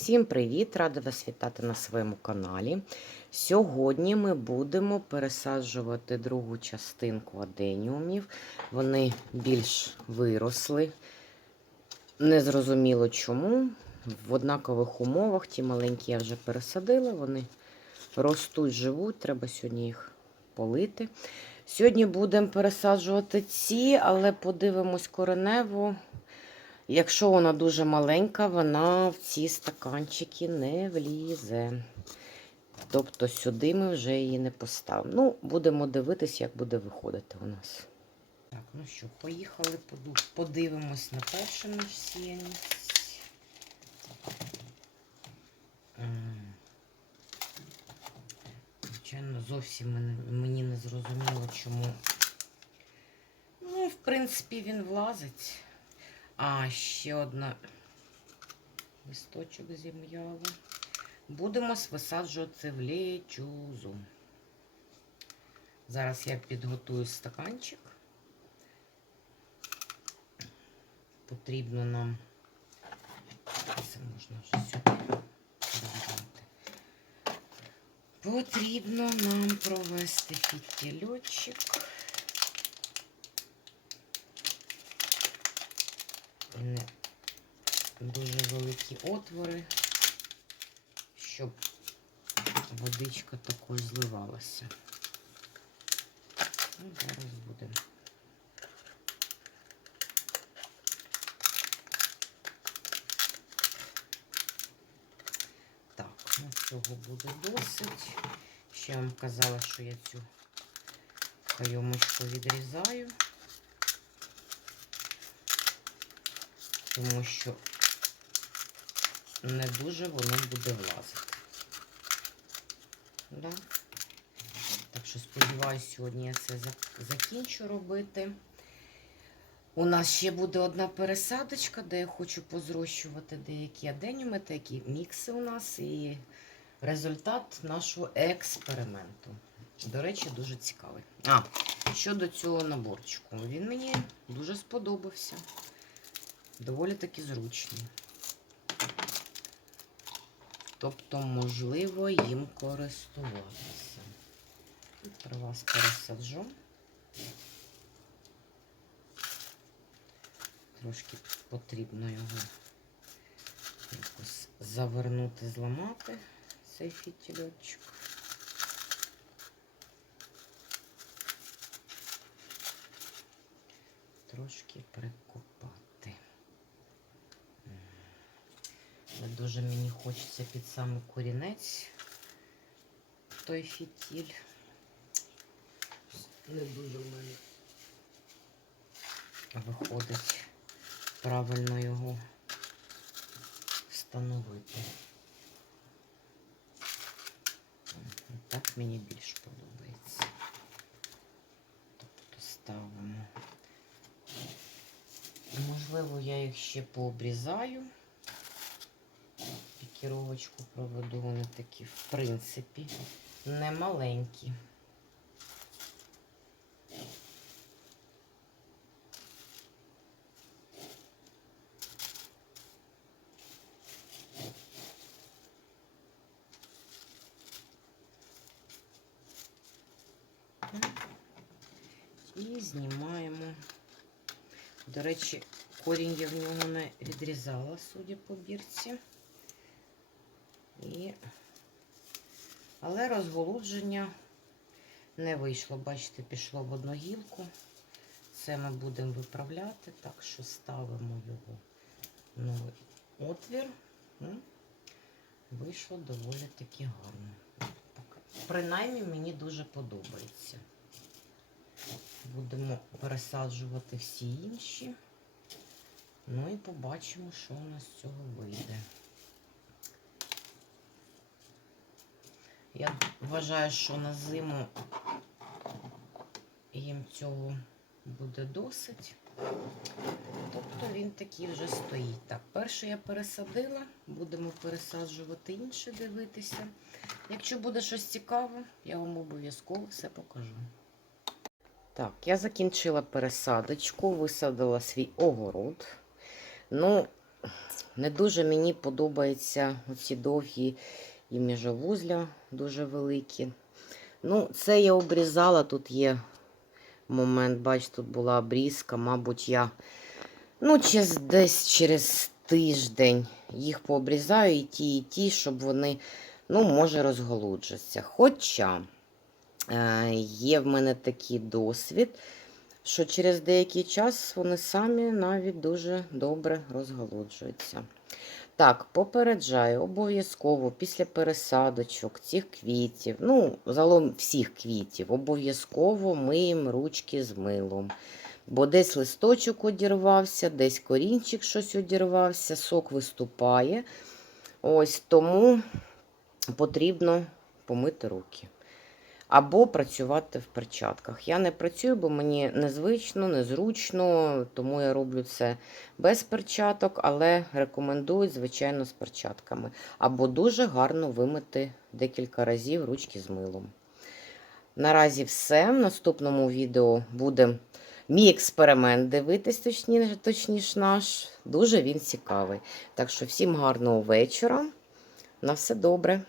Всім привіт! Рада вас вітати на своєму каналі. Сьогодні ми будемо пересаджувати другу частинку аденіумів. Вони більш виросли. Незрозуміло чому. В однакових умовах ті маленькі я вже пересадила, вони ростуть, живуть, треба сьогодні їх полити. Сьогодні будемо пересаджувати ці, але подивимось коренево. Якщо вона дуже маленька, вона в ці стаканчики не влізе. Тобто сюди ми вже її не поставимо. Ну, будемо дивитись, як буде виходити у нас. Так, ну що, поїхали, подивимось на наш сіянець. Звичайно, зовсім мені не зрозуміло, чому. Ну, в принципі, він влазить. А, ще одна листочок зім'яла. Будемо висаджувати в лечузу. Зараз я підготую стаканчик. Потрібно нам. Це можна вже сюди. Потрібно нам провести фітільочок. Не дуже великі отвори, щоб водичка такою зливалася. Ну, зараз будемо. Так, ну цього буде досить. Ще я вам казала, що я цю кайомочку відрізаю. Тому що не дуже воно буде влазити. Да? Так що, сподіваюся, сьогодні я це закінчу робити. У нас ще буде одна пересадочка, де я хочу позрощувати деякі аденіуми, такі мікси у нас і результат нашого експерименту. До речі, дуже цікавий. А, щодо цього наборчику, він мені дуже сподобався доволі таки зручні. Тобто, можливо, їм користуватися. Про вас пересаджу. Трошки потрібно його якось завернути, зламати цей фітільочок. Трошки прикопати. Дуже мені хочеться під саме корінець той фітіль. Не дуже в мене виходить правильно його встановити. Так мені більш подобається. Тобто ставимо. Можливо, я їх ще пообрізаю пікіровочку проведу, вони такі, в принципі, не маленькі. І знімаємо. До речі, корінь я в нього не відрізала, судя по бірці. І... Але розголудження не вийшло. Бачите, пішло в одну гілку. Це ми будемо виправляти, так що ставимо його новий отвір. Вийшло доволі таки гарно. Принаймні мені дуже подобається. Будемо пересаджувати всі інші. Ну і побачимо, що у нас з цього вийде. Я вважаю, що на зиму їм цього буде досить. Тобто він такий вже стоїть. Так, перше я пересадила, будемо пересаджувати інше, дивитися. Якщо буде щось цікаве, я вам обов'язково все покажу. Так, я закінчила пересадочку, висадила свій огород. Ну, Не дуже мені подобаються оці довгі і міжовузля дуже великі. Ну, це я обрізала, тут є момент, бач, тут була обрізка, мабуть, я ну, через, десь через тиждень їх пообрізаю і ті, і ті, щоб вони, ну, може, розголуджаться. Хоча е, є в мене такий досвід, що через деякий час вони самі навіть дуже добре розголуджуються. Так, попереджаю, обов'язково після пересадочок цих квітів, ну, загалом всіх квітів, обов'язково миємо ручки з милом. Бо десь листочок одірвався, десь корінчик щось одірвався, сок виступає. Ось тому потрібно помити руки. Або працювати в перчатках. Я не працюю, бо мені незвично, незручно, тому я роблю це без перчаток, але рекомендую, звичайно, з перчатками. Або дуже гарно вимити декілька разів ручки з милом. Наразі все. В наступному відео буде мій експеримент дивитись, точніше, точніше наш. Дуже він цікавий. Так що всім гарного вечора. На все добре.